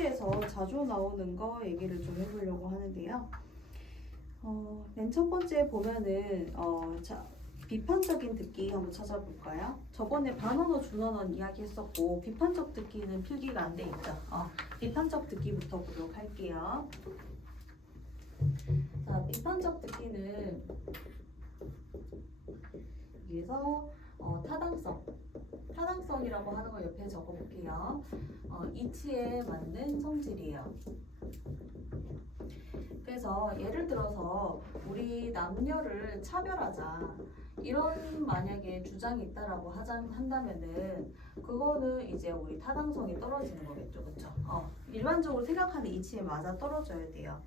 퀴즈에서 자주 나오는 거 얘기를 좀 해보려고 하는데요. 맨 첫 번째 보면은 비판적인 듣기 한번 찾아볼까요? 저번에 반언어, 준언어 이야기했었고 비판적 듣기는 필기가 안 돼 있죠. 비판적 듣기부터 보도록 할게요. 자, 비판적 듣기는 여기서 타당성이라고 하는 걸 옆에 적어볼게요. 이치에 맞는 성질이에요. 그래서 예를 들어서 우리 남녀를 차별하자 이런 만약에 주장이 있다라고 한다면은 그거는 이제 우리 타당성이 떨어지는 거겠죠, 그렇죠? 일반적으로 생각하는 이치에 맞아 떨어져야 돼요.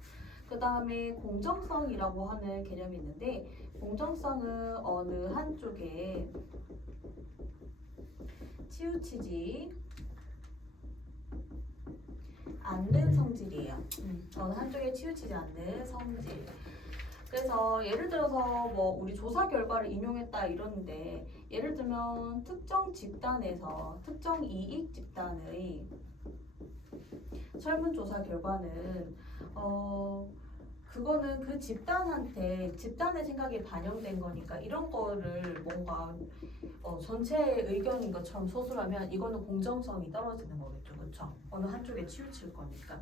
그 다음에 공정성이라고 하는 개념이 있는데 공정성은 어느 한쪽에 치우치지 않는 성질이에요. 어느 한쪽에 치우치지 않는 성질. 그래서 예를 들어서 뭐 우리 조사 결과를 인용했다 이러는데 예를 들면 특정 집단에서 특정 이익 집단의 설문조사 결과는 그거는 그 집단한테 집단의 생각이 반영된 거니까 이런 거를 뭔가 전체의 의견인 것처럼 소술하면 이거는 공정성이 떨어지는 거겠죠, 그렇죠? 어느 한쪽에 치우칠 거니까.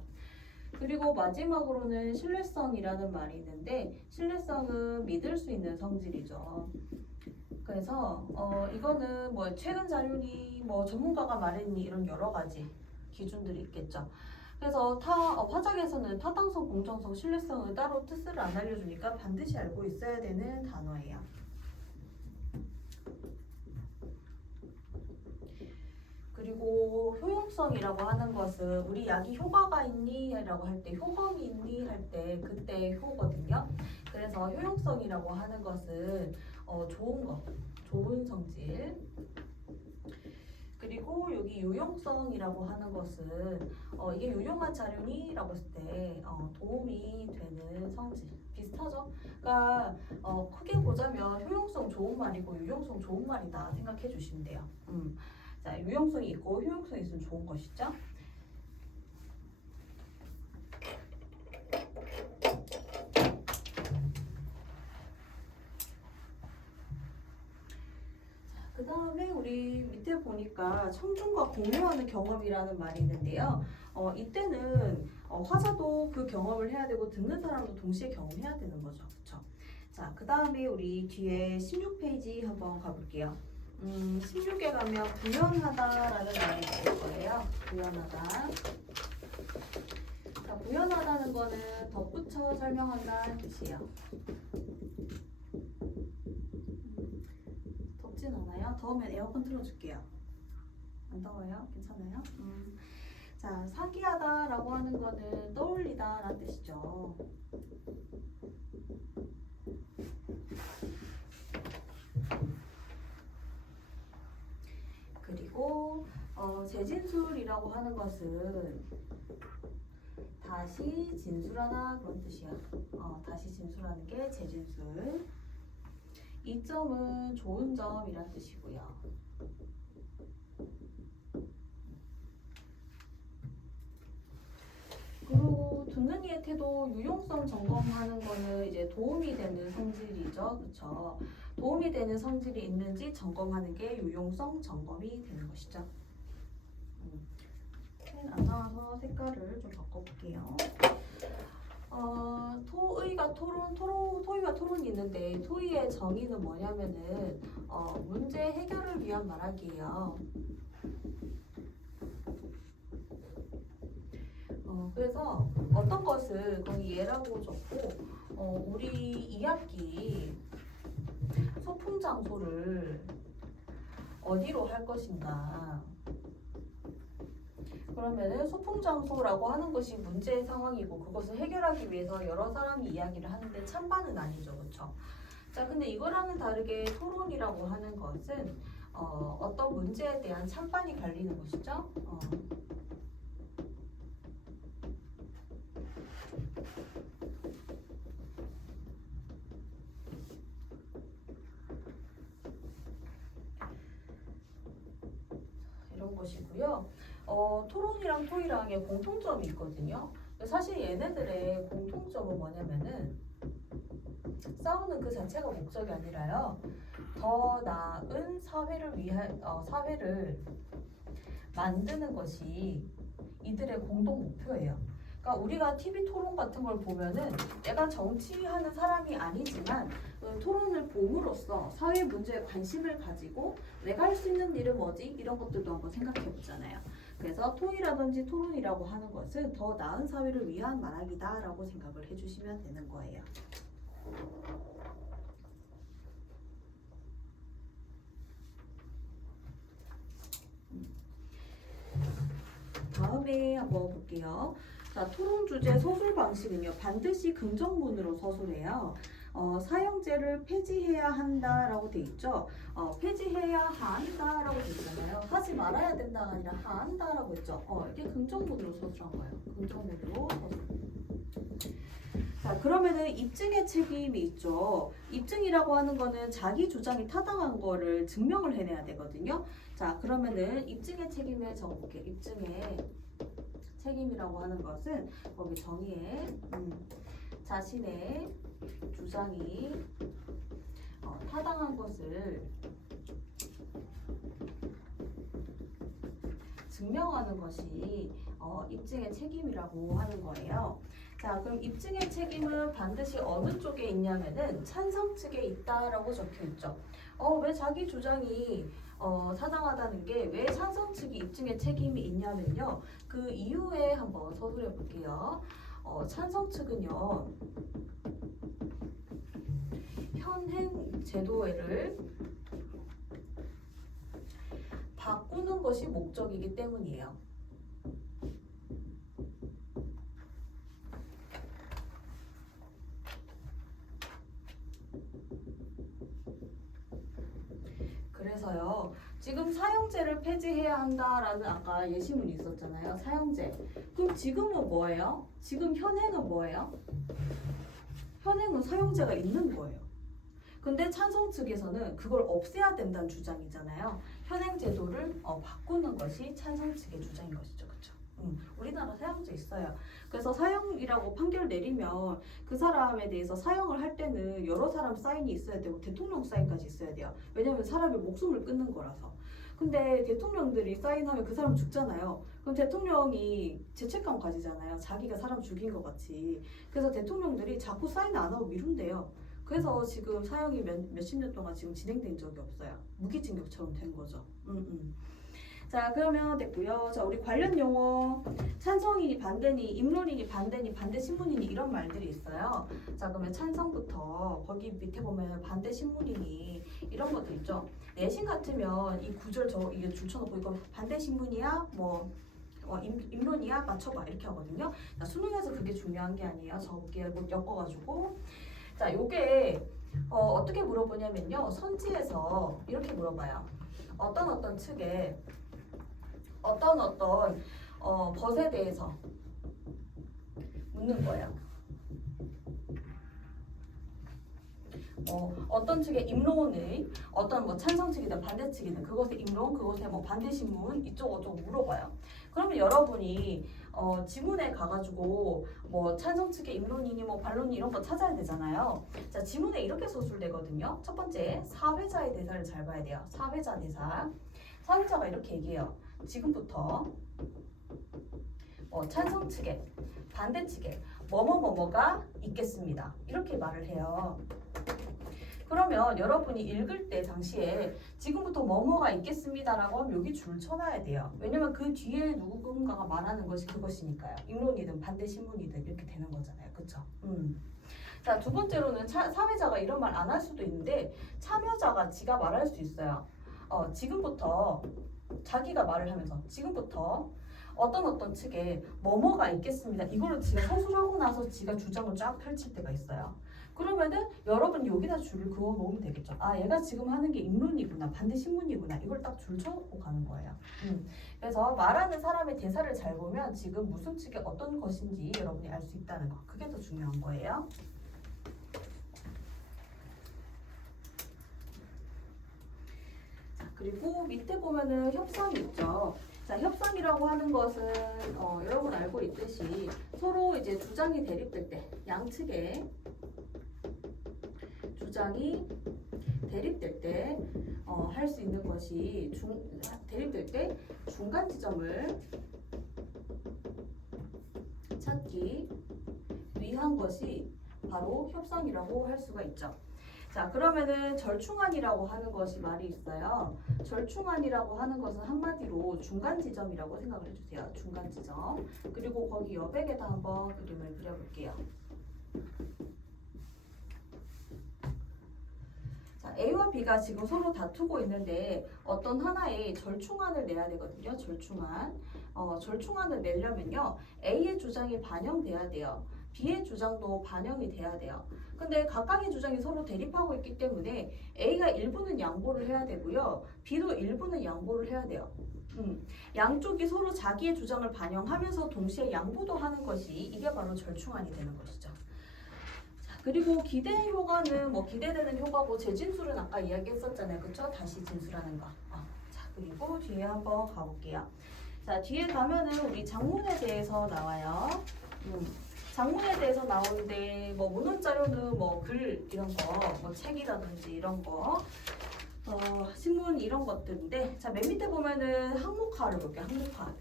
그리고 마지막으로는 신뢰성이라는 말이 있는데 신뢰성은 믿을 수 있는 성질이죠. 그래서 이거는 뭐 최근 자료니 뭐 전문가가 말했니 이런 여러 가지 기준들이 있겠죠. 그래서 화작에서는 타당성, 공정성, 신뢰성을 따로 뜻을 안 알려주니까 반드시 알고 있어야 되는 단어예요. 그리고 효용성이라고 하는 것은 우리 약이 효과가 있니? 라고 할 때 효험이 있니? 할 때 그때 효거든요. 그래서 효용성이라고 하는 것은 좋은 것, 좋은 성질. 그리고 여기 유용성이라고 하는 것은 이게 유용한 자료니? 라고 했을 때 도움이 되는 성질. 비슷하죠? 그러니까 크게 보자면 효용성 좋은 말이고 유용성 좋은 말이다 생각해 주시면 돼요. 자, 유용성이 있고 효용성이 있으면 좋은 것이죠. 그 다음에 우리 밑에 보니까 청중과 공유하는 경험이라는 말이 있는데요. 이때는 화자도 그 경험을 해야 되고 듣는 사람도 동시에 경험해야 되는 거죠. 그렇죠? 자, 그 다음에 우리 뒤에 16페이지 한번 가볼게요. 16에 가면 부연하다라는 말이 나올 거예요. 부연하다. 자, 부연하다는 거는 덧붙여 설명한다는 뜻이에요. 덥진 않아요? 더우면 에어컨 틀어줄게요. 안 더워요? 괜찮아요? 자, 사기하다라고 하는 거는 떠올리다라는 뜻이죠. 그리고 재진술이라고 하는 것은 다시 진술하다 그런 뜻이야. 다시 진술하는 게 재진술. 이점은 좋은 점이란 뜻이고요. 그리고 듣는 이의 태도 유용성 점검하는 거는 이제 도움이 되는 성질이죠. 그렇죠? 도움이 되는 성질이 있는지 점검하는 게 유용성 점검이 되는 것이죠. 펜 안 나와서 색깔을 좀 바꿔볼게요. 토의가 토의와 토론이 있는데 토의의 정의는 뭐냐면은 문제 해결을 위한 말하기예요. 그래서 어떤 것을 거기 예라고 적고 우리 2학기 소풍 장소를 어디로 할 것인가. 그러면은 소풍 장소라고 하는 것이 문제의 상황이고 그것을 해결하기 위해서 여러 사람이 이야기를 하는데 찬반은 아니죠, 그렇죠? 자, 근데 이거랑은 다르게 토론이라고 하는 것은 어떤 문제에 대한 찬반이 갈리는 것이죠. 이런 것이고요. 토론이랑 토의랑의 공통점이 있거든요. 사실 얘네들의 공통점은 뭐냐면은 싸우는 그 자체가 목적이 아니라요. 더 나은 사회를 만드는 것이 이들의 공동 목표예요. 그러니까 우리가 TV 토론 같은 걸 보면은 내가 정치하는 사람이 아니지만 토론을 봄으로써 사회 문제에 관심을 가지고 내가 할 수 있는 일은 뭐지? 이런 것들도 한번 생각해 보잖아요. 그래서 토의라든지 토론이라고 하는 것은 더 나은 사회를 위한 말하기다라고 생각을 해주시면 되는 거예요. 다음에 한번 볼게요. 자, 토론 주제 서술 방식은요. 반드시 긍정문으로 서술해요. 사형제를 폐지해야 한다라고 돼 있죠. 폐지해야 한다라고 돼 있잖아요. 하지 말아야 된다가 아니라 한다라고 했죠. 이게 긍정문으로 서술한 거예요. 긍정문으로 서술. 자, 그러면은 입증의 책임이 있죠. 입증이라고 하는 거는 자기 주장이 타당한 거를 증명을 해내야 되거든요. 자, 그러면은 입증의 책임을 적어볼게요. 입증의 책임이라고 하는 것은 거기 정의에 자신의 주장이 타당한 것을 증명하는 것이 입증의 책임이라고 하는 거예요. 자, 그럼 입증의 책임은 반드시 어느 쪽에 있냐면은 찬성 측에 있다라고 적혀 있죠. 왜 자기 주장이 타당하다는 게 왜 찬성 측이 입증의 책임이 있냐면요. 그 이유에 한번 서술해 볼게요. 찬성 측은요. 현행 제도를 바꾸는 것이 목적이기 때문이에요. 그래서요. 지금 사형제를 폐지해야 한다라는 아까 예시문이 있었잖아요. 사형제. 그럼 지금은 뭐예요? 지금 현행은 뭐예요? 현행은 사형제가 있는 거예요. 근데 찬성 측에서는 그걸 없애야 된다는 주장이잖아요. 현행 제도를 바꾸는 것이 찬성 측의 주장인 것이죠. 그렇죠? 우리나라 사형제 있어요. 그래서 사형이라고 판결 내리면 그 사람에 대해서 사형을 할 때는 여러 사람 사인이 있어야 되고 대통령 사인까지 있어야 돼요. 왜냐하면 사람의 목숨을 끊는 거라서. 근데 대통령들이 사인하면 그 사람 죽잖아요. 그럼 대통령이 죄책감 가지잖아요. 자기가 사람 죽인 것 같이. 그래서 대통령들이 자꾸 사인 안 하고 미룬대요. 그래서 지금 사형이 몇십 년 동안 지금 진행된 적이 없어요. 무기징역처럼 된 거죠. 자, 그러면 됐고요. 자, 우리 관련 용어 찬성이니 반대니 입론이니 반대니 반대 신문이니 이런 말들이 있어요. 자, 그러면 찬성부터 거기 밑에 보면 반대 신문이니 이런 것들 있죠. 내신 같으면 이 구절 이게 줄쳐놓고 이거 반대 신문이야 입론이야 맞춰봐 이렇게 하거든요. 자, 수능에서 그게 중요한 게 아니에요. 저게 뭐 엮어가지고 자, 요게 어떻게 물어보냐면요. 선지에서 이렇게 물어봐요. 어떤 측에 어떤 벗에 대해서 묻는 거예요. 어떤 측의 입론의 어떤 뭐 찬성 측이든 반대 측이든 그것의 입론, 그것의 뭐 반대 신문 이쪽저쪽 물어봐요. 그러면 여러분이 지문에 가가지고 뭐 찬성 측의 입론이니 뭐 반론이 이런 거 찾아야 되잖아요. 자, 지문에 이렇게 서술되거든요. 첫 번째 사회자의 대사를 잘 봐야 돼요. 사회자 대사. 사회자가 이렇게 얘기해요. 지금부터 찬성 측에 반대 측에 뭐뭐뭐뭐가 있겠습니다. 이렇게 말을 해요. 그러면 여러분이 읽을 때 당시에 지금부터 뭐뭐가 있겠습니다라고 하면 여기 줄 쳐놔야 돼요. 왜냐면 그 뒤에 누군가가 말하는 것이 그것이니까요. 입론이든 반대 신문이든 이렇게 되는 거잖아요. 그쵸? 자, 두 번째로는 사회자가 이런 말 안 할 수도 있는데 참여자가 지가 말할 수 있어요. 지금부터 자기가 말을 하면서 지금부터 어떤 측에 뭐뭐가 있겠습니다. 이거를 지가 서술하고 나서 지가 주장을 쫙 펼칠 때가 있어요. 그러면은 여러분 여기다 줄을 그어 놓으면 되겠죠. 아, 얘가 지금 하는 게 입론이구나, 반대 신문이구나. 이걸 딱 줄 쳐놓고 가는 거예요. 그래서 말하는 사람의 대사를 잘 보면 지금 무슨 측에 어떤 것인지 여러분이 알 수 있다는 거. 그게 더 중요한 거예요. 자, 그리고 밑에 보면은 협상이 있죠. 자, 자, 협상이라고 하는 것은 여러분 알고 있듯이 서로 이제 주장이 대립될 때 양측의 주장이 대립될 때 할 수 있는 것이 대립될 때 중간 지점을 찾기 위한 것이 바로 협상이라고 할 수가 있죠. 자, 그러면은 절충안이라고 하는 것이 말이 있어요. 절충안이라고 하는 것은 한마디로 중간 지점이라고 생각을 해주세요. 중간 지점. 그리고 거기 여백에다 한번 그림을 그려볼게요. 자, A와 B가 지금 서로 다투고 있는데 어떤 하나의 절충안을 내야 되거든요. 절충안. 절충안을 내려면요. A의 주장이 반영돼야 돼요. B의 주장도 반영이 돼야 돼요. 근데 각각의 주장이 서로 대립하고 있기 때문에 A가 일부는 양보를 해야 되고요. B도 일부는 양보를 해야 돼요. 양쪽이 서로 자기의 주장을 반영하면서 동시에 양보도 하는 것이 이게 바로 절충안이 되는 것이죠. 자, 그리고 기대 효과는 뭐 기대되는 효과고 재진술은 아까 이야기했었잖아요. 그쵸? 다시 진술하는 거. 자, 그리고 뒤에 한번 가볼게요. 자, 뒤에 가면은 우리 장문에 대해서 나와요. 장문에 대해서 나오는데 뭐 문헌 자료는 뭐 글 이런 거, 뭐 책이라든지 이런 거, 신문 이런 것들인데, 자, 맨 밑에 보면은 항목화를 볼게요. 항목화.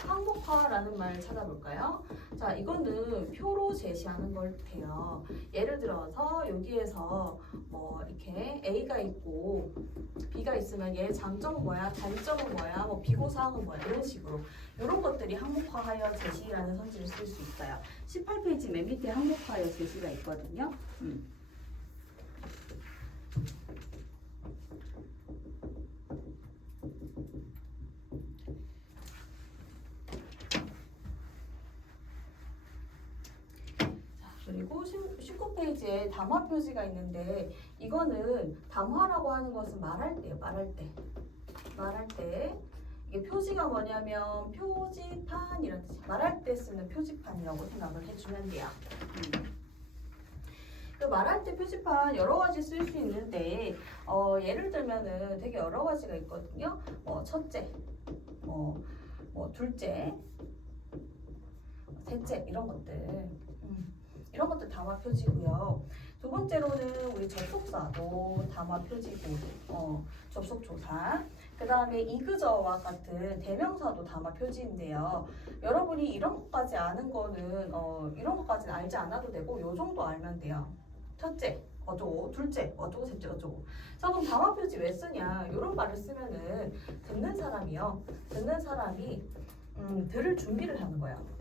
항목화라는 말 찾아볼까요? 자, 이거는 표로 제시하는 걸 돼요. 예를 들어서 여기에서 뭐 이렇게 A가 있고 B가 있으면 얘 장점은 뭐야, 단점은 뭐야, 뭐 비고사항은 뭐야, 이런 식으로 이런 것들이 항목화하여 제시라는 성질을 쓸 수 있어요. 18페이지 맨 밑에 항목화하여 제시가 있거든요. 그리고 19페이지에 담화 표지가 있는데 이거는 담화라고 하는 것은 말할 때요. 말할 때 이게 표지가 뭐냐면 표지판이라는 뜻이에요. 말할 때 쓰는 표지판이라고 생각을 해주면 돼요. 그 말할 때 표지판 여러 가지 쓸 수 있는데 예를 들면은 되게 여러 가지가 있거든요. 첫째, 둘째, 셋째 이런 것들. 이런 것들 담화 표지고요. 두 번째로는 우리 접속사도 담화 표지고, 접속조사. 그 다음에 이그저와 같은 대명사도 담화 표지인데요. 여러분이 이런 것까지 아는 거는 이런 것까지는 알지 않아도 되고 요 정도 알면 돼요. 첫째 어쩌고, 둘째 어쩌고, 셋째 어쩌고. 자, 그럼 담화 표지 왜 쓰냐? 이런 말을 쓰면은 듣는 사람이 들을 준비를 하는 거예요.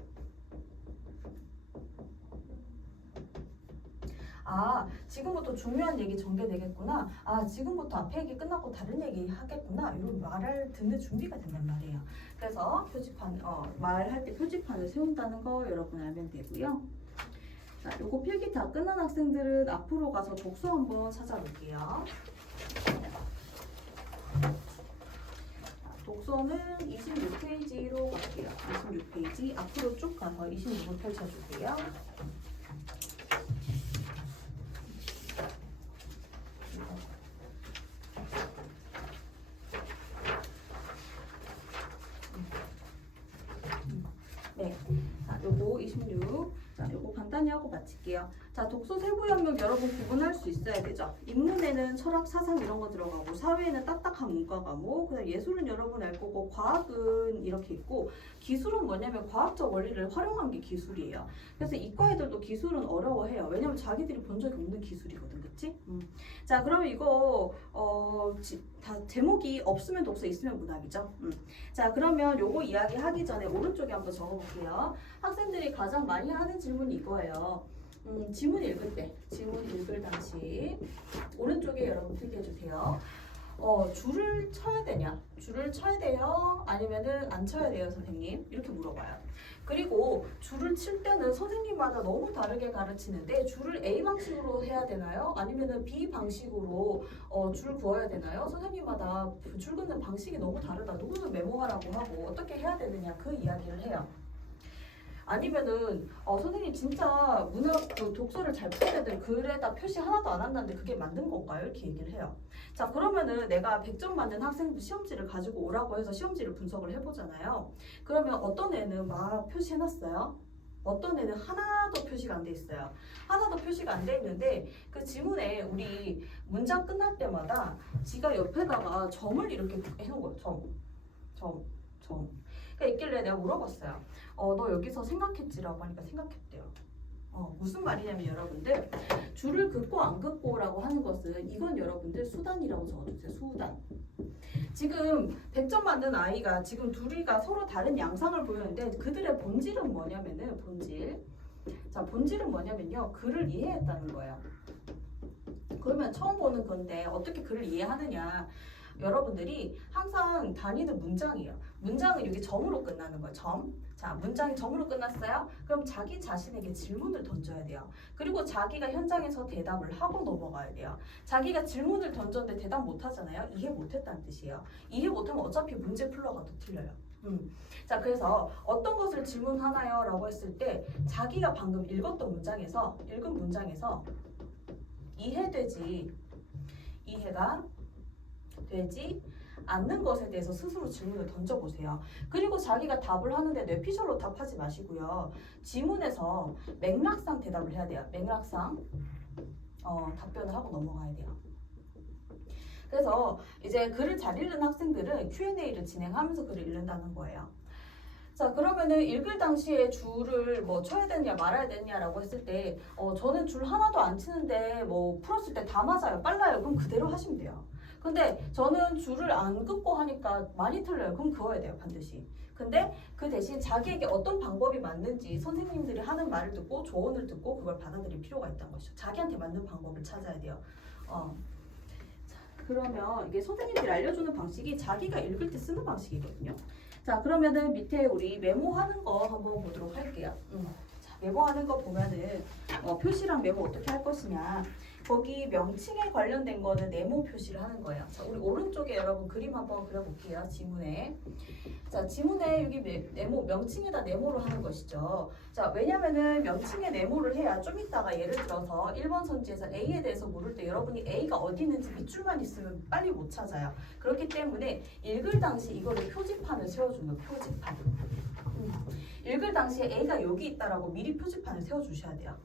지금부터 중요한 얘기 전개되겠구나. 지금부터 앞에 얘기 끝나고 다른 얘기 하겠구나. 이런 말을 듣는 준비가 된단 말이에요. 그래서 표지판, 말할 때 표지판을 세운다는 거 여러분 알면 되고요. 자, 요거 필기 다 끝난 학생들은 앞으로 가서 독서 한번 찾아볼게요. 독서는 26페이지로 갈게요. 26페이지 앞으로 쭉 가서 26을 펼쳐줄게요. 네, 자, 요거 26. 자, 요거 간단히 하고 마칠게요. 자, 독서 세부 영역 여러분 구분할 수 있어야 되죠. 인문에는 철학, 사상 이런 거 들어가고, 사회에는 딱딱한 문과 과목, 그다음 예술은 여러분 알 거고, 과학은 이렇게 있고, 기술은 뭐냐면 과학적 원리를 활용한 게 기술이에요. 그래서 이과 애들도 기술은 어려워해요. 왜냐면 자기들이 본 적이 없는 기술이거든, 그치? 자, 그러면 이거 다 제목이 없으면 독서, 있으면 문학이죠. 자, 그러면 요거 이야기 하기 전에 오른쪽에 한번 적어볼게요. 학생들이 가장 많이 하는 질문이 이거예요. 지문 읽을 당시 오른쪽에 여러분 필기해주세요. 줄을 쳐야 되냐? 줄을 쳐야 돼요? 아니면은 안 쳐야 돼요, 선생님? 이렇게 물어봐요. 그리고 줄을 칠 때는 선생님마다 너무 다르게 가르치는데 줄을 A 방식으로 해야 되나요? 아니면은 B 방식으로 줄 그어야 되나요? 선생님마다 줄 긋는 방식이 너무 다르다. 누구는 메모하라고 하고 어떻게 해야 되느냐 그 이야기를 해요. 아니면은 선생님 진짜 문학 그 독서를 잘 푸는 애들 글에다 표시 하나도 안 한다는데 그게 맞는 건가요? 이렇게 얘기를 해요. 자, 그러면은 내가 100점 맞는 학생들 시험지를 가지고 오라고 해서 시험지를 분석을 해보잖아요. 그러면 어떤 애는 막 표시해놨어요. 어떤 애는 하나도 표시가 안 돼 있어요. 하나도 표시가 안 돼 있는데 그 지문에 우리 문장 끝날 때마다 지가 옆에다가 점을 이렇게 해놓은 거예요. 점. 그러니까 있길래 내가 물어봤어요. 너 여기서 생각했지라고 하니까 생각했대요. 무슨 말이냐면 여러분들 줄을 긋고 안 긋고라고 하는 것은 이건 여러분들 수단이라고 적어주세요. 수단. 지금 100점 맞는 아이가 지금 둘이가 서로 다른 양상을 보였는데 그들의 본질은 뭐냐면은 본질은 뭐냐면요. 글을 이해했다는 거예요. 그러면 처음 보는 건데 어떻게 글을 이해하느냐. 여러분들이 항상 다니는 문장이에요. 문장은 여기 점으로 끝나는 거예요. 점. 자, 문장이 점으로 끝났어요? 그럼 자기 자신에게 질문을 던져야 돼요. 그리고 자기가 현장에서 대답을 하고 넘어가야 돼요. 자기가 질문을 던졌는데 대답 못 하잖아요. 이해 못 했다는 뜻이에요. 이해 못하면 어차피 문제 풀러가도 틀려요. 자, 그래서 어떤 것을 질문하나요? 라고 했을 때 자기가 방금 읽은 문장에서 이해가 되지 않는 것에 대해서 스스로 질문을 던져보세요. 그리고 자기가 답을 하는데 뇌피셜로 답하지 마시고요. 지문에서 맥락상 대답을 해야 돼요. 맥락상 답변을 하고 넘어가야 돼요. 그래서 이제 글을 잘 읽는 학생들은 Q&A를 진행하면서 글을 읽는다는 거예요. 자, 그러면은 읽을 당시에 줄을 뭐 쳐야 되냐 말아야 되냐라고 했을 때 저는 줄 하나도 안 치는데 뭐 풀었을 때 다 맞아요. 빨라요. 그럼 그대로 하시면 돼요. 근데 저는 줄을 안 긋고 하니까 많이 틀려요. 그럼 그어야 돼요. 반드시. 근데 그 대신 자기에게 어떤 방법이 맞는지 선생님들이 하는 말을 듣고 조언을 듣고 그걸 받아들일 필요가 있다는 것이죠. 자기한테 맞는 방법을 찾아야 돼요. 자, 그러면 이게 선생님들이 알려주는 방식이 자기가 읽을 때 쓰는 방식이거든요. 자, 그러면은 밑에 우리 메모하는 거 한번 보도록 할게요. 자, 메모하는 거 보면은 표시랑 메모 어떻게 할 것이냐. 거기 명칭에 관련된 거는 네모 표시를 하는 거예요. 자, 우리 오른쪽에 여러분 그림 한번 그려볼게요. 지문에. 자, 지문에 여기 네모, 명칭에다 네모를 하는 것이죠. 자, 왜냐면은 명칭에 네모를 해야 좀 이따가 예를 들어서 1번 선지에서 A에 대해서 물을 때 여러분이 A가 어디 있는지 밑줄만 있으면 빨리 못 찾아요. 그렇기 때문에 읽을 당시 이거를 표지판을 세워주는 표지판. 읽을 당시에 A가 여기 있다라고 미리 표지판을 세워주셔야 돼요.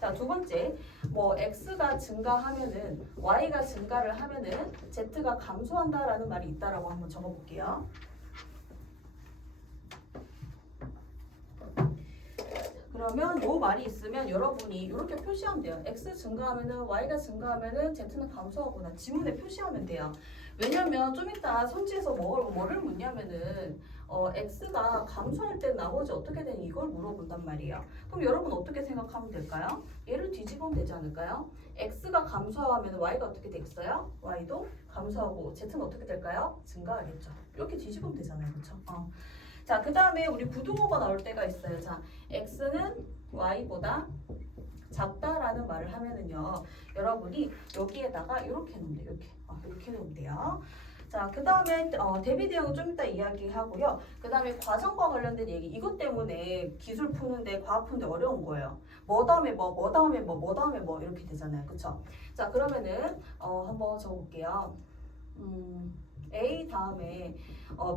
자, 두 번째, 뭐 x가 증가하면은 y가 증가를 하면은 z가 감소한다라는 말이 있다라고 한번 적어볼게요. 그러면 이 말이 있으면 여러분이 이렇게 표시하면 돼요. x 증가하면은 y가 증가하면은 z는 감소하거나 지문에 표시하면 돼요. 왜냐면 좀 이따 선지에서 뭐를 묻냐면은 x가 감소할 때 나머지 어떻게 되니 이걸 물어본단 말이에요. 그럼 여러분 어떻게 생각하면 될까요? 얘를 뒤집으면 되지 않을까요? x가 감소하면 y가 어떻게 되겠어요? y도 감소하고 z는 어떻게 될까요? 증가하겠죠. 이렇게 뒤집으면 되잖아요. 그렇죠? 자, 그 다음에 우리 부등호가 나올 때가 있어요. 자, x는 y보다 작다라는 말을 하면은요, 여러분이 여기에다가 이렇게 놓으면 돼요. 이렇게 놓으면 돼요. 자, 그 다음에 대비 대응은 좀 이따 이야기하고요. 그 다음에 과정과 관련된 얘기. 이것 때문에 기술 푸는데 과학 푸는데 어려운 거예요. 뭐 다음에 뭐 다음에 뭐 다음에 뭐 이렇게 되잖아요. 그쵸? 자, 그러면은 한번 적어볼게요. A 다음에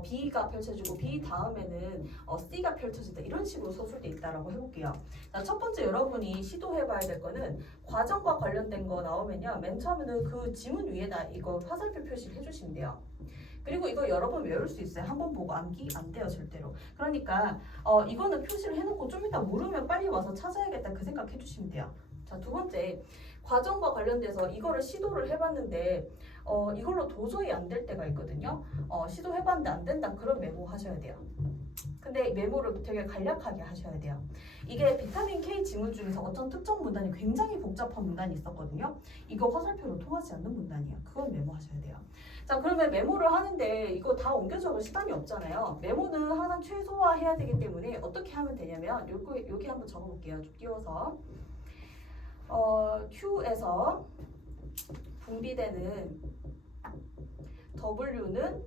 B가 펼쳐지고 B 다음에는 C가 펼쳐진다. 이런 식으로 서술돼 있다라고 해볼게요. 자, 첫 번째 여러분이 시도해봐야 될 거는 과정과 관련된 거 나오면요. 맨 처음에는 그 지문 위에다 이거 화살표 표시를 해주시면 돼요. 그리고 이거 여러 번 외울 수 있어요. 한 번 보고 암기 안 돼요, 절대로. 그러니까 이거는 표시를 해놓고 좀 이따 물으면 빨리 와서 찾아야겠다 그 생각 해주시면 돼요. 자, 두 번째 과정과 관련돼서 이거를 시도를 해봤는데 이걸로 도저히 안 될 때가 있거든요. 시도해봤는데 안 된다. 그런 메모 하셔야 돼요. 근데 메모를 되게 간략하게 하셔야 돼요. 이게 비타민 K 지문 중에서 어떤 특정 문단이 굉장히 복잡한 문단이 있었거든요. 이거 화살표로 통하지 않는 문단이에요. 그건 메모하셔야 돼요. 자, 그러면 메모를 하는데 이거 다 옮겨 적을 시간이 없잖아요. 메모는 항상 최소화해야 되기 때문에 어떻게 하면 되냐면 여기 한번 적어볼게요. 좀 띄워서 Q에서 분비되는 W는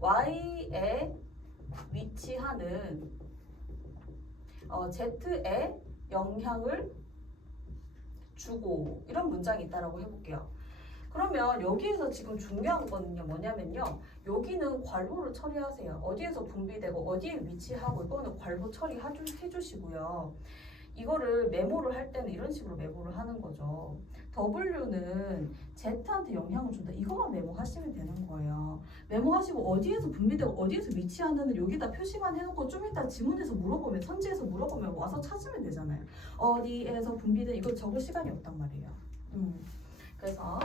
Y에 위치하는 Z에 영향을 주고 이런 문장이 있다라고 해볼게요. 그러면 여기에서 지금 중요한 거는요 뭐냐면요 여기는 괄호를 처리하세요. 어디에서 분비되고 어디에 위치하고 이거는 괄호 처리해주시고요. 이거를 메모를 할 때는 이런 식으로 메모를 하는 거죠. W는 Z한테 영향을 준다. 이거만 메모하시면 되는 거예요. 메모하시고 어디에서 분비되고 어디에서 위치하는지 여기다 표시만 해놓고 좀 이따 지문에서 물어보면 선지에서 물어보면 와서 찾으면 되잖아요. 어디에서 분비된 이거 적을 시간이 없단 말이에요. 그래서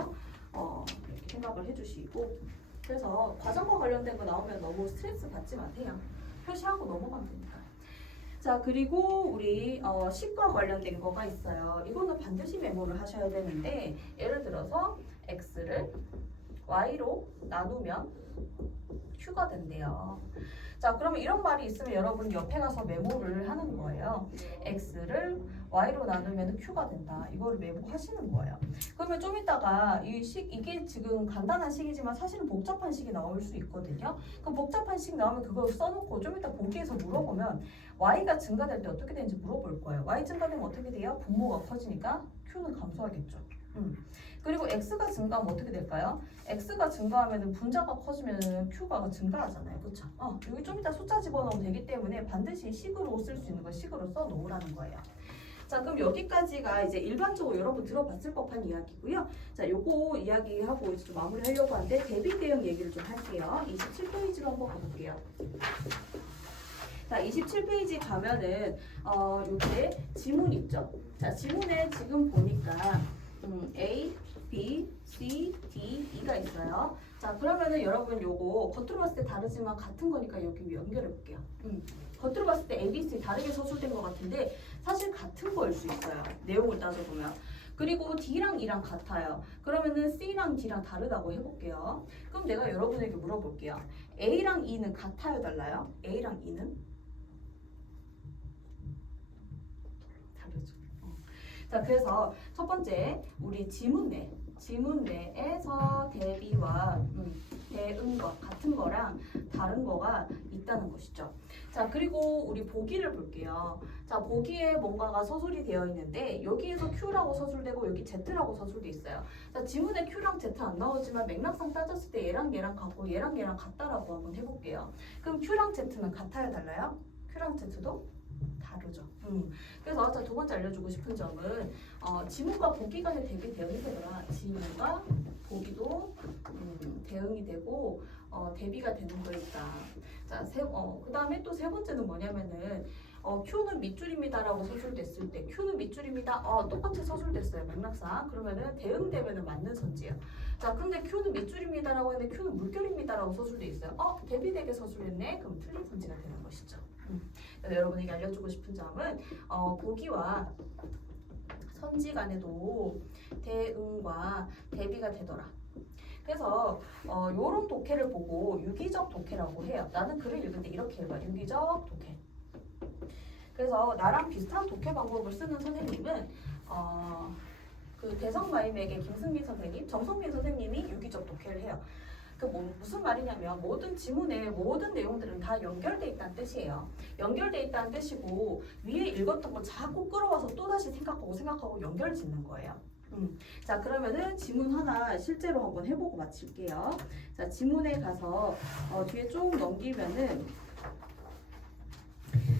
이렇게 생각을 해주시고 그래서 과정과 관련된 거 나오면 너무 스트레스 받지 마세요. 표시하고 넘어가면 되니까. 자 그리고 우리 식과 관련된 거가 있어요. 이거는 반드시 메모를 하셔야 되는데 예를 들어서 x를 y로 나누면 q가 된대요. 자 그러면 이런 말이 있으면 여러분 옆에 가서 메모를 하는 거예요. x를 y로 나누면 q가 된다. 이거를 메모하시는 거예요. 그러면 좀 이따가 이게 지금 간단한 식이지만 사실은 복잡한 식이 나올 수 있거든요. 그럼 복잡한 식 나오면 그걸 써놓고 좀 이따 보기에서 물어보면 y가 증가될 때 어떻게 되는지 물어볼 거예요. y 증가되면 어떻게 돼요? 분모가 커지니까 q는 감소하겠죠. 그리고 x가 증가하면 어떻게 될까요? x가 증가하면 분자가 커지면 q가 증가하잖아요. 그렇죠? 여기 좀 이따 숫자 집어넣으면 되기 때문에 반드시 식으로 쓸 수 있는 걸 식으로 써 놓으라는 거예요. 자 그럼 여기까지가 이제 일반적으로 여러분 들어봤을 법한 이야기고요. 자 요거 이야기하고 이제 좀 마무리하려고 하는데 대비 대응 얘기를 좀 할게요. 27페이지로 한번 가볼게요. 자 27페이지 가면은 요게 지문 있죠. 자 지문에 지금 보니까 A, B, C, D, E가 있어요. 자 그러면은 여러분 요거 겉으로 봤을 때 다르지만 같은 거니까 여기 연결해 볼게요. 겉으로 봤을 때 A, B, C 다르게 서술된 것 같은데 사실 같은 거일 수 있어요. 내용을 따져보면. 그리고 D랑 E랑 같아요. 그러면은 C랑 D랑 다르다고 해볼게요. 그럼 내가 여러분에게 물어볼게요. A랑 E는 같아요, 달라요? A랑 E는? 다르죠. 자 그래서 첫 번째 우리 지문 내에서 대비와 대응과 같은 거랑 다른 거가 있다는 것이죠. 자 그리고 우리 보기를 볼게요. 자 보기에 뭔가가 서술이 되어 있는데 여기에서 Q라고 서술되고 여기 Z라고 서술돼 있어요. 자 지문에 Q랑 Z 안 나오지만 맥락상 따졌을 때 얘랑 얘랑 같고 얘랑 얘랑 같다라고 한번 해볼게요. 그럼 Q랑 Z는 같아요, 달라요? Q랑 Z도 다르죠. 그래서 자, 두 번째 알려주고 싶은 점은 지문과 보기 간의 대비 대응이 되더라. 지문과 보기도 대응이 되고 대비가 되는 거 있다. 자, 그 다음에 또 세 번째는 뭐냐면은 Q는 밑줄입니다라고 서술됐을 때 Q는 밑줄입니다. 똑같이 서술됐어요. 맥락상. 그러면은 대응되면은 맞는 선지예요. 자, 근데 Q는 밑줄입니다라고 했는데 Q는 물결입니다라고 서술돼 있어요. 대비되게 서술했네. 그럼 틀린 선지가 되는 것이죠. 그래서 여러분에게 알려주고 싶은 점은 보기와 선지 간에도 대응과 대비가 되더라. 그래서 요런 독해를 보고 유기적 독해라고 해요. 나는 글을 읽을 때 이렇게 읽어요. 유기적 독해. 그래서 나랑 비슷한 독해 방법을 쓰는 선생님은 그 대성마임에게 김승민 선생님, 정성민 선생님이 유기적 독해를 해요. 무슨 말이냐면 모든 지문의 모든 내용들은 다 연결돼 있다는 뜻이에요. 연결돼 있다는 뜻이고 위에 읽었던 걸 자꾸 끌어와서 또다시 생각하고 연결 짓는 거예요. 자 그러면은 지문 하나 실제로 한번 해보고 마칠게요. 자 지문에 가서 뒤에 쭉 넘기면은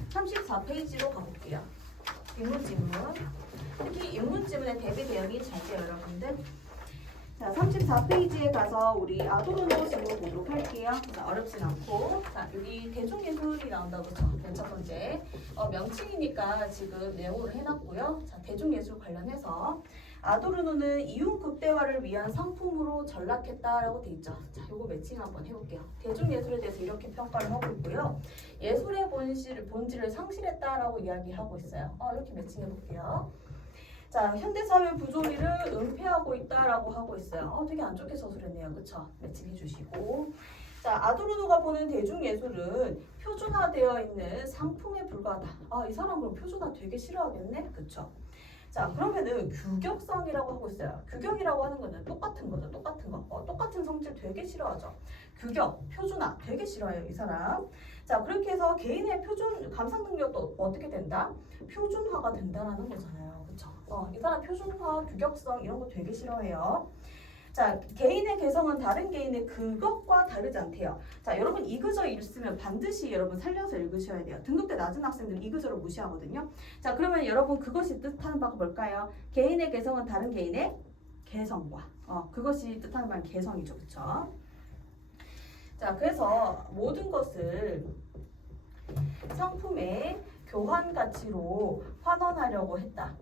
34페이지로 가볼게요. 인문지문. 특히 인문지문의 대비 대응이 잘 돼요, 여러분들. 자, 34페이지에 가서 우리 아도르노 지문 보도록 할게요. 자, 어렵진 않고. 자, 여기 대중예술이 나온다고 그렇죠? 맨 첫 번째. 명칭이니까 지금 내용을 해놨고요. 자, 대중예술 관련해서 아도르노는 이윤 극대화를 위한 상품으로 전락했다라고 돼 있죠. 자, 요거 매칭 한번 해볼게요. 대중예술에 대해서 이렇게 평가를 하고 있고요. 예술의 본질을 상실했다라고 이야기하고 있어요. 이렇게 매칭해볼게요. 자, 현대사회 부조리를 은폐하고 있다라고 하고 있어요. 되게 안 좋게 서술했네요. 그쵸? 매칭해 주시고. 자, 아도르노가 보는 대중예술은 표준화되어 있는 상품에 불과하다. 이 사람 그럼 표준화 되게 싫어하겠네? 그쵸? 자, 그러면은 규격성이라고 하고 있어요. 규격이라고 하는 거는 똑같은 거죠. 똑같은 거. 똑같은 성질 되게 싫어하죠. 규격, 표준화 되게 싫어해요. 이 사람. 자, 그렇게 해서 개인의 표준 감상 능력도 어떻게 된다? 표준화가 된다라는 거잖아요. 그쵸? 이 사람 표준화, 규격성 이런 거 되게 싫어해요. 자, 개인의 개성은 다른 개인의 그것과 다르지 않대요. 자, 여러분 이그저 읽으면 반드시 여러분 살려서 읽으셔야 돼요. 등급대 낮은 학생들 이그저를 무시하거든요. 자, 그러면 여러분 그것이 뜻하는 바가 뭘까요? 개인의 개성은 다른 개인의 개성과 그것이 뜻하는 바는 개성이죠. 그쵸? 자, 그래서 모든 것을 상품의 교환 가치로 환원하려고 했다.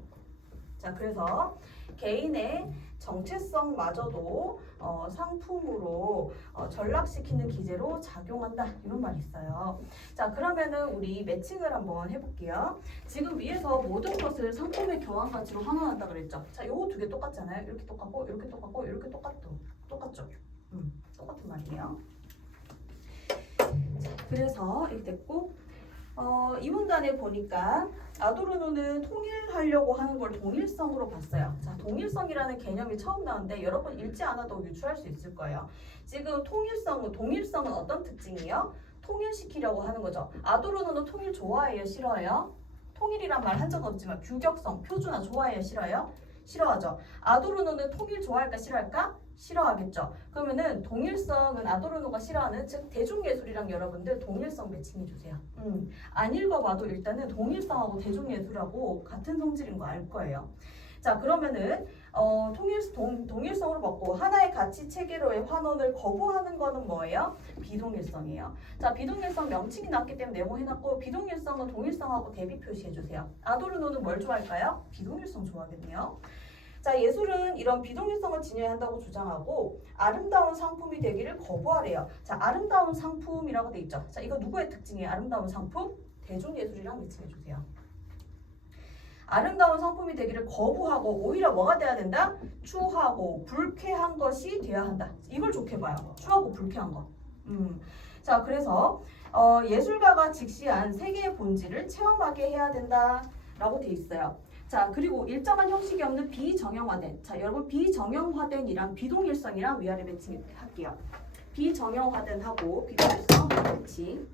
자, 그래서 개인의 정체성마저도 상품으로 전락시키는 기제로 작용한다. 이런 말이 있어요. 자, 그러면은 우리 매칭을 한번 해볼게요. 지금 위에서 모든 것을 상품의 교환 가치로 환원한다 그랬죠. 자, 요거 두 개 똑같잖아요. 이렇게 똑같고, 이렇게 똑같고, 이렇게 똑같죠. 똑같은 말이에요. 자, 그래서 이렇게 됐고, 이 문단에 보니까 아도르노는 통일하려고 하는 걸 동일성으로 봤어요. 자, 동일성이라는 개념이 처음 나오는데 여러분 읽지 않아도 유추할 수 있을 거예요. 지금 동일성은 어떤 특징이에요? 통일시키려고 하는 거죠. 아도르노는 통일 좋아해요? 싫어해요? 통일이란 말 한 적 없지만 규격성, 표준화 좋아해요? 싫어해요? 싫어하죠. 아도르노는 통일 좋아할까 싫어할까? 싫어하겠죠. 그러면은 동일성은 아도르노가 싫어하는 즉 대중예술이랑 여러분들 동일성 매칭해 주세요. 안 읽어봐도 일단은 동일성하고 대중예술하고 같은 성질인 거 알 거예요. 자, 그러면은 동일성으로 봤고 하나의 가치 체계로의 환원을 거부하는 거는 뭐예요? 비동일성이에요. 자, 비동일성 명칭이 나왔기 때문에 네모해놨고 비동일성은 동일성하고 대비 표시해 주세요. 아도르노는 뭘 좋아할까요? 비동일성 좋아하겠네요. 자, 예술은 이런 비동일성을 지녀야 한다고 주장하고 아름다운 상품이 되기를 거부하래요. 자, 아름다운 상품이라고 돼 있죠. 자, 이거 누구의 특징이에요? 아름다운 상품? 대중예술이랑 매칭해 주세요. 아름다운 상품이 되기를 거부하고 오히려 뭐가 돼야 된다? 추하고 불쾌한 것이 돼야 한다. 이걸 좋게 봐요. 추하고 불쾌한 것. 자, 그래서 예술가가 직시한 세계의 본질을 체험하게 해야 된다라고 돼 있어요. 자, 그리고 일정한 형식이 없는 비정형화된. 자, 여러분 비정형화된이랑 비동일성이랑 위아래 매칭할게요. 비정형화된하고 비동일성 매칭.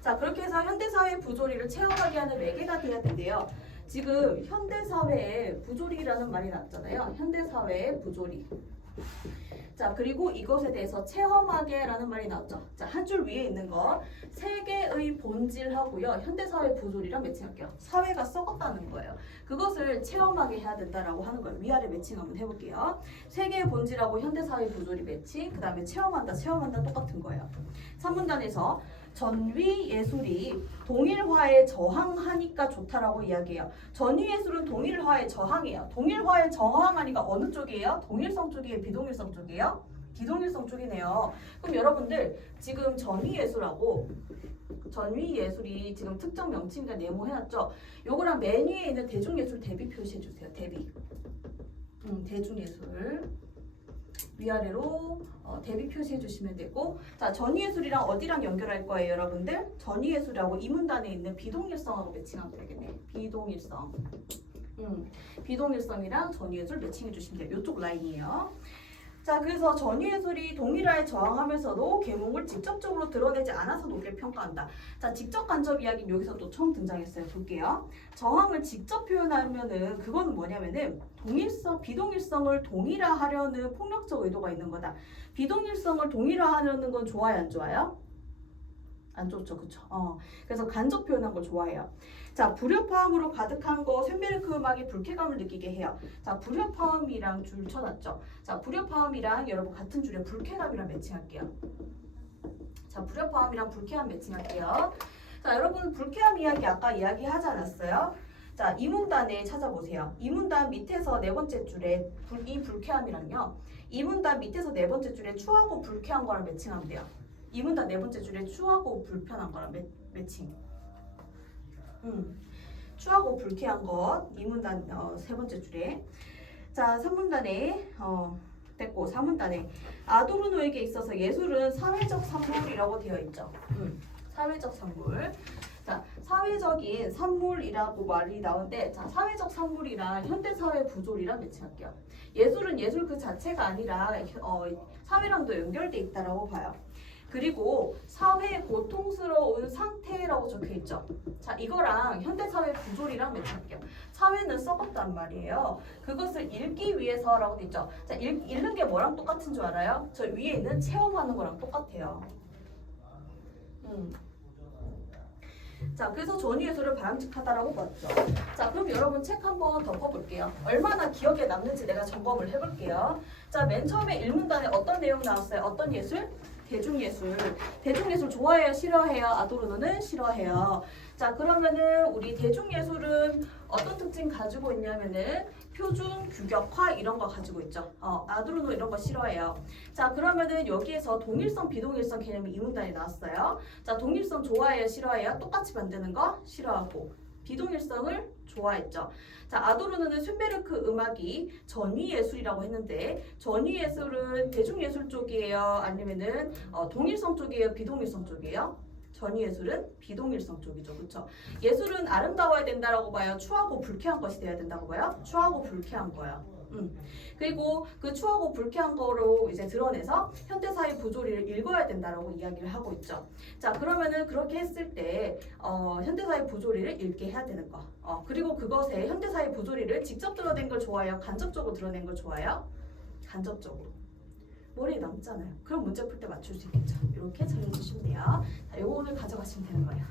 자, 그렇게 해서 현대사회 부조리를 체험하게 하는 매개가 돼야 된대요. 지금 현대사회의 부조리라는 말이 나왔잖아요. 현대사회의 부조리. 자, 그리고 이것에 대해서 체험하게라는 말이 나왔죠. 자, 한 줄 위에 있는 거 세계의 본질하고요. 현대사회 부조리랑 매칭할게요. 사회가 썩었다는 거예요. 그것을 체험하게 해야 된다라고 하는 거예요. 위아래 매칭 한번 해볼게요. 세계의 본질하고 현대사회 부조리 매칭, 그 다음에 체험한다 똑같은 거예요. 3문단에서 전위 예술이 동일화에 저항하니까 좋다라고 이야기해요. 전위 예술은 동일화에 저항이에요. 동일화에 저항하니까 어느 쪽이에요? 동일성 쪽이에요? 비동일성 쪽이에요? 비동일성 쪽이네요. 그럼 여러분들 지금 전위 예술하고 전위 예술이 지금 특정 명칭과 네모해놨죠? 요거랑 맨 위에 있는 대중예술 대비 표시해주세요. 대비. 대중예술. 위아래로 대비 표시해 주시면 되고, 자, 전위예술이랑 어디랑 연결할 거예요, 여러분들? 전위예술하고 이 문단에 있는 비동일성하고 매칭하면 되겠네. 비동일성. 비동일성이랑 전위예술 매칭해 주시면 돼요. 이쪽 라인이에요. 자, 그래서 전위예술이 동일화에 저항하면서도 계몽을 직접적으로 드러내지 않아서 높게 평가한다. 자, 직접 간접 이야기는 여기서 또 처음 등장했어요. 볼게요. 저항을 직접 표현하면은 그거는 뭐냐면은 비동일성을 동일화하려는 폭력적 의도가 있는 거다. 비동일성을 동일화하려는 건 좋아요, 안 좋아요? 안 좋죠, 그쵸? 그래서 간접 표현한 걸 좋아해요. 자, 불협화음으로 가득한 거 쇤베르크 음악이 불쾌감을 느끼게 해요. 자, 불협화음이랑 줄 쳐놨죠. 자, 불협화음이랑 여러분 같은 줄에 불쾌감이랑 매칭할게요. 자, 불협화음이랑 불쾌함 매칭할게요. 자, 여러분 불쾌함 이야기 아까 이야기하지 않았어요? 자, 이 문단에 찾아보세요. 이 문단 밑에서 네 번째 줄에 이 불쾌함이랑요. 이 문단 밑에서 네 번째 줄에 추하고 불쾌한 거랑 매칭하면 돼요. 이 문단 네 번째 줄에 추하고 불편한 거랑 매칭. 추하고 불쾌한 것. 이 문단 세 번째 줄에. 자, 3문단에 됐고 4문단에 아도르노에게 있어서 예술은 사회적 산물이라고 되어 있죠. 사회적 산물. 자, 사회적인 산물이라고 말이 나오는데, 자, 사회적 산물이랑 현대사회 부조리랑 매칭할게요. 예술은 예술 그 자체가 아니라 사회랑도 연결돼 있다라고 봐요. 그리고 사회 고통스러운 상태라고 적혀 있죠. 자, 이거랑 현대사회 부조리랑 매치할게요. 사회는 썩었단 말이에요. 그것을 읽기 위해서라고 돼 있죠. 자, 읽는 게 뭐랑 똑같은 줄 알아요? 저 위에 있는 체험하는 거랑 똑같아요. 자, 그래서 전위예술을 바람직하다라고 봤죠. 자, 그럼 여러분 책 한번 덮어볼게요. 얼마나 기억에 남는지 내가 점검을 해볼게요. 자, 맨 처음에 일문단에 어떤 내용 나왔어요? 어떤 예술? 대중예술. 대중예술 좋아해요? 싫어해요? 아도르노는 싫어해요. 자, 그러면은 우리 대중예술은 어떤 특징 가지고 있냐면은 표준, 규격화 이런 거 가지고 있죠. 아도르노 이런 거 싫어해요. 자, 그러면은 여기에서 동일성, 비동일성 개념이 이 문단에 나왔어요. 자, 동일성 좋아해요? 싫어해요? 똑같이 만드는 거 싫어하고 비동일성을 좋아했죠. 자, 아도르노는 쇤베르크 음악이 전위예술이라고 했는데 전위예술은 대중예술 쪽이에요? 아니면은 동일성 쪽이에요? 비동일성 쪽이에요? 전위예술은 비동일성 쪽이죠. 그렇죠? 예술은 아름다워야 된다라고 봐요? 추하고 불쾌한 것이 돼야 된다고 봐요? 추하고 불쾌한 거야. 그리고 그 추하고 불쾌한 거로 이제 드러내서 현대사회 부조리를 읽어야 된다라고 이야기를 하고 있죠. 자, 그러면은 그렇게 했을 때 현대사회 부조리를 읽게 해야 되는 거. 그리고 그것에 현대사회 부조리를 직접 드러낸 걸 좋아해요? 간접적으로 드러낸 걸 좋아해요? 간접적으로. 머리에 남잖아요. 그럼 문제 풀 때 맞출 수 있겠죠. 이렇게 잘해주시면 돼요. 자, 요거 오늘 가져가시면 되는 거예요.